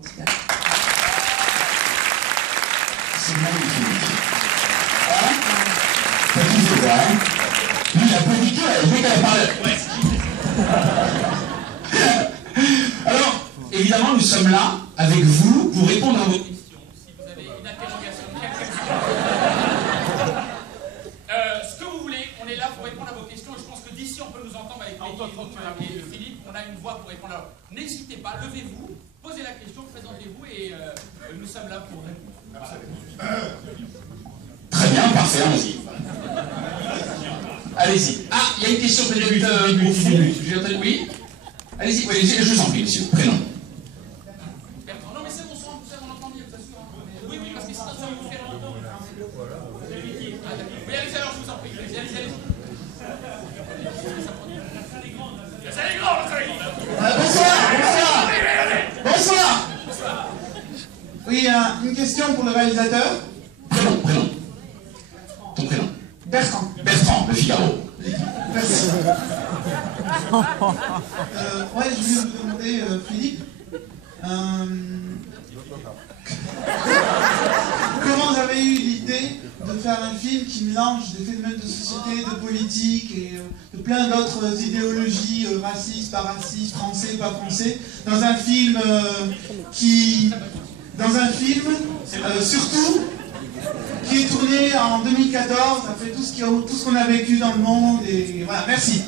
C'est magnifique. Hein? T'as kiffé ça, hein? Lui, il a pas dit que, dès qu'elle a parlé. Ouais. Alors, évidemment, nous sommes là, avec vous, pour répondre à vos questions. Si vous avez une interrogation, ce que vous voulez, on est là pour répondre à vos questions. Et je pense que d'ici, on peut nous entendre avec Philippe. On a une voix pour répondre. Alors, n'hésitez pas, levez-vous. Posez la question, présentez-vous et nous sommes là pour répondre. Très bien, parfait, allons-y. Allez-y. Ah, il y a une question peut-être au fond. J'ai entendu, oui. Allez-y, oui, je vous en prie, monsieur. Prénom. Bertrand. Non, mais c'est bon, on entend bien, ça sûr. Oui, oui, parce que sinon, ça va vous faire longtemps. Oui, allez-y, alors, je vous en prie. Allez-y. C'est les grands, Bonsoir. Oui, une question pour le réalisateur. Prénom. Ton prénom. Bertrand. Bertrand, Le Figaro. Merci. Ouais, je voulais vous demander, Philippe, comment vous avez eu l'idée de faire un film qui mélange des phénomènes de société, de politique et de plein d'autres idéologies, racistes, pas racistes, français, pas français, dans un film surtout, qui est tourné en 2014, après tout ce qu'on a vécu dans le monde, et voilà, merci.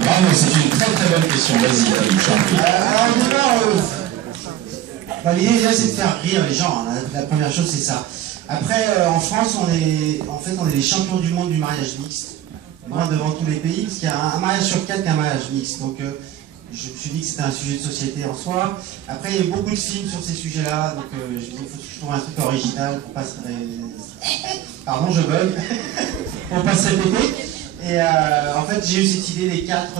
Bravo, c'est une très très bonne question, vas-y, alors d'abord, l'idée déjà c'est de faire rire les gens, hein. La première chose c'est ça. Après, en France, on est les champions du monde du mariage mixte, loin devant tous les pays, parce qu'il y a un mariage sur 4 qui est un mariage mixte, donc je me suis dit que c'était un sujet de société en soi. Après, il y a eu beaucoup de films sur ces sujets-là, donc je me dis qu'il faut que je trouve un truc original pour pas se répéter. Pardon, je bug. Pour pas se répéter. Et en fait, j'ai eu cette idée des 4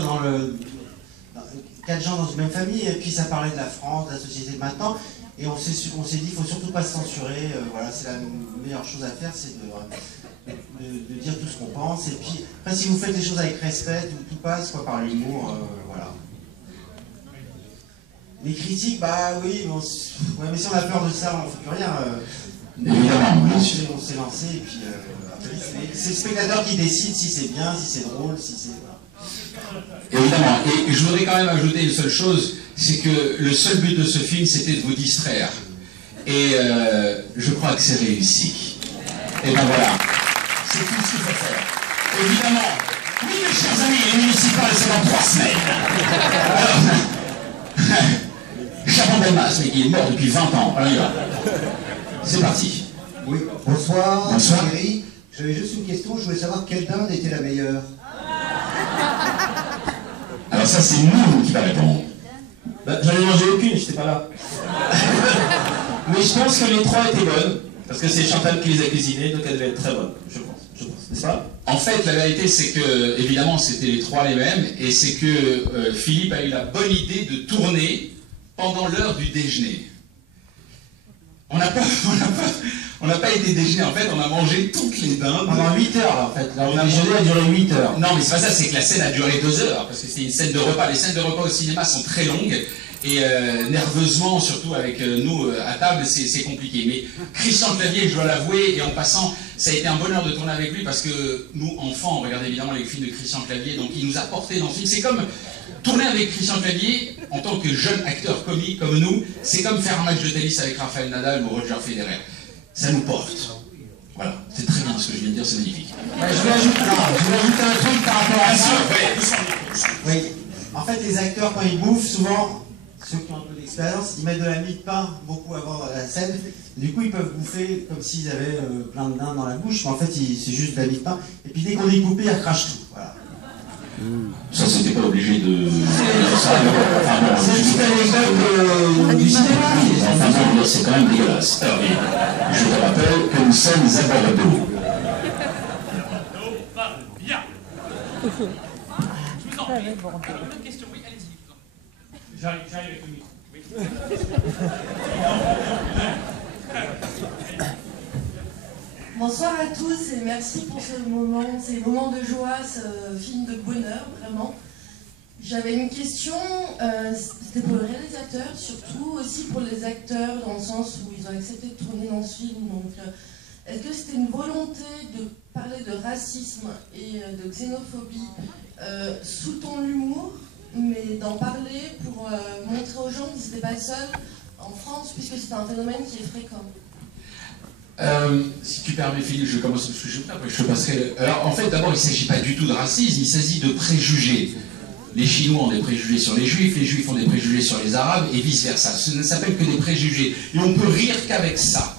4 gens dans une même famille, et puis ça parlait de la France, de la société de maintenant. Et on s'est dit, il faut surtout pas se censurer. Voilà, c'est la meilleure chose à faire, c'est de dire tout ce qu'on pense. Et puis, après, si vous faites les choses avec respect, tout passe, quoi, par l'humour, voilà. Les critiques, bah oui, ouais, mais si on a peur de ça, on ne fait plus rien. Évidemment, on s'est lancé, et puis c'est le spectateur qui décide si c'est bien, si c'est drôle, si c'est... Évidemment, et je voudrais quand même ajouter une seule chose, c'est que le seul but de ce film, c'était de vous distraire. Et je crois que c'est réussi. Et ben voilà, c'est tout ce qu'il faut faire. Évidemment, oui mes chers amis, les municipales, c'est dans 3 semaines. Alors, Chaban Delmas, mais il est mort depuis 20 ans. Alors, il va. C'est parti. Oui, bonsoir. Bonsoir. Thierry. J'avais juste une question, je voulais savoir quelle dinde était la meilleure. Alors ça, c'est nous qui va répondre. J'en ai mangé aucune, j'étais pas là. Mais je pense que les 3 étaient bonnes, parce que c'est Chantal qui les a cuisinées, donc elles devaient être très bonnes, je pense, n'est-ce pas? En fait, la vérité, c'est que, évidemment, c'était les 3 les mêmes, et c'est que Philippe a eu la bonne idée de tourner pendant l'heure du déjeuner. On n'a pas été déjeuner, en fait, on a mangé toutes les dindes. Pendant 8 heures, en fait. Là, le déjeuner a duré 8 heures. Non, mais c'est pas ça, c'est que la scène a duré 2 heures, parce que c'était une scène de repas. Les scènes de repas au cinéma sont très longues, et nerveusement, surtout avec nous à table, c'est compliqué. Mais Christian Clavier, je dois l'avouer, et en passant, ça a été un bonheur de tourner avec lui, parce que nous, enfants, on regardait évidemment les films de Christian Clavier, donc il nous a porté dans le film. C'est comme tourner avec Christian Clavier, en tant que jeune acteur comique comme nous, c'est comme faire un match de tennis avec Rafael Nadal ou Roger Federer. Ça nous porte. Voilà, c'est très bien ce que je viens de dire, c'est magnifique. Je vais ajouter un truc par rapport à ça. Oui. Oui. En fait, les acteurs, quand ils bouffent, souvent, ceux qui ont un peu d'expérience, ils mettent de la mie de pain beaucoup avant la scène. Du coup, ils peuvent bouffer comme s'ils avaient plein de dinde dans la bouche, mais en fait, c'est juste de la mie de pain. Et puis, dès qu'on est coupé, ils recrachent tout. Voilà. Ça, c'était pas obligé de... C'est une petite anecdote du cinéma. C'est quand même dégueulasse. Alors, je te rappelle que nous sommes à Bordeaux. Bien. Je vous en prie. Alors, une autre question, oui, allez-y. J'arrive avec le micro. Oui. Bonsoir à tous et merci pour ce moment, ces moments de joie, ce film de bonheur, vraiment. J'avais une question, c'était pour le réalisateur, surtout aussi pour les acteurs, dans le sens où ils ont accepté de tourner dans ce film. Donc, est-ce que c'était une volonté de parler de racisme et de xénophobie sous ton humour, mais d'en parler pour montrer aux gens qu'ils n'étaient pas seuls en France, puisque c'est un phénomène qui est fréquent? Si tu permets, Philippe, je commence ce que je veux, après je te passerai. Alors, en fait, d'abord, il ne s'agit pas du tout de racisme, il s'agit de préjugés. Les Chinois ont des préjugés sur les Juifs, les Juifs ont des préjugés sur les Arabes, et vice-versa. Ce ne s'appelle que des préjugés. Et on peut rire qu'avec ça.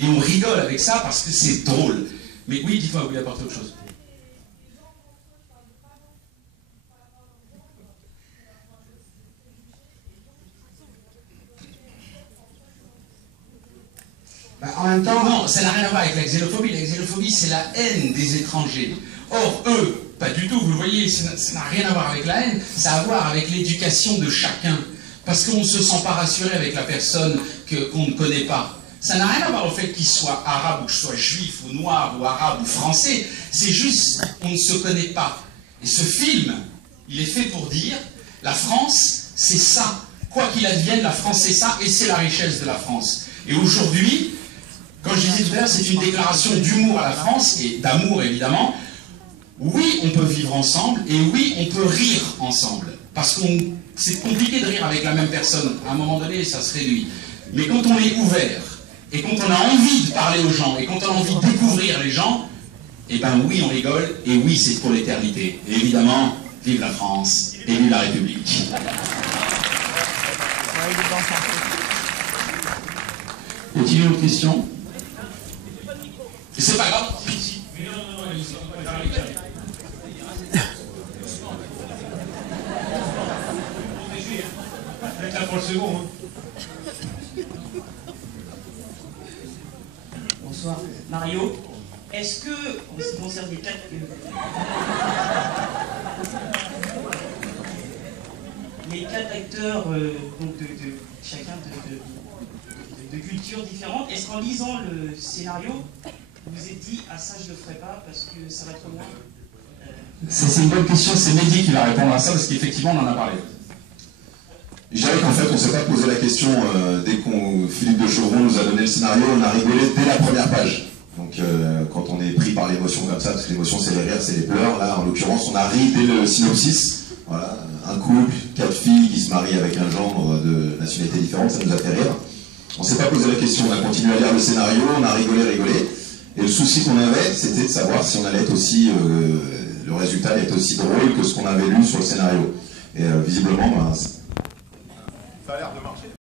Et on rigole avec ça parce que c'est drôle. Mais oui, dites-moi, vous voulez apporter autre chose? En même temps... Non, ça n'a rien à voir avec la xénophobie. La xénophobie, c'est la haine des étrangers. Or, eux, pas du tout, vous le voyez, ça n'a rien à voir avec la haine, ça a à voir avec l'éducation de chacun. Parce qu'on ne se sent pas rassuré avec la personne qu'on ne connaît pas. Ça n'a rien à voir au fait qu'il soit arabe ou que je sois juif ou noir ou arabe ou français. C'est juste, on ne se connaît pas. Et ce film, il est fait pour dire, la France, c'est ça. Quoi qu'il advienne, la France, c'est ça, et c'est la richesse de la France. Et aujourd'hui, quand je disais tout à l'heure, c'est une déclaration d'humour à la France, et d'amour évidemment. Oui, on peut vivre ensemble, et oui, on peut rire ensemble. Parce que c'est compliqué de rire avec la même personne. À un moment donné, ça se réduit. Mais quand on est ouvert, et quand on a envie de parler aux gens, et quand on a envie de découvrir les gens, eh ben oui, on rigole, et oui, c'est pour l'éternité. Et évidemment, vive la France, et vive la République. Y a-t-il une autre question? C'est pas grave. Bonsoir. Mario, est-ce que, en ce qui concerne les quatre... les quatre acteurs donc chacun de cultures différentes, est-ce qu'en lisant le scénario, vous vous êtes dit « Ah ça je le ferai pas parce que ça va trop loin » C'est une bonne question, c'est Mehdi qui va répondre à ça parce qu'effectivement on en a parlé. Je dirais qu'en fait on ne s'est pas posé la question dès qu'on Philippe de Chauvron nous a donné le scénario, on a rigolé dès la première page. Donc quand on est pris par l'émotion comme ça, parce que l'émotion c'est les rires, c'est les pleurs, là en l'occurrence on a ri dès le synopsis. Voilà, un couple, 4 filles qui se marient avec un gendre de nationalité différente, ça nous a fait rire. On ne s'est pas posé la question, on a continué à lire le scénario, on a rigolé. Et le souci qu'on avait, c'était de savoir si on allait être aussi, le résultat allait être aussi drôle que ce qu'on avait lu sur le scénario. Et visiblement, ben, ça a l'air de marcher.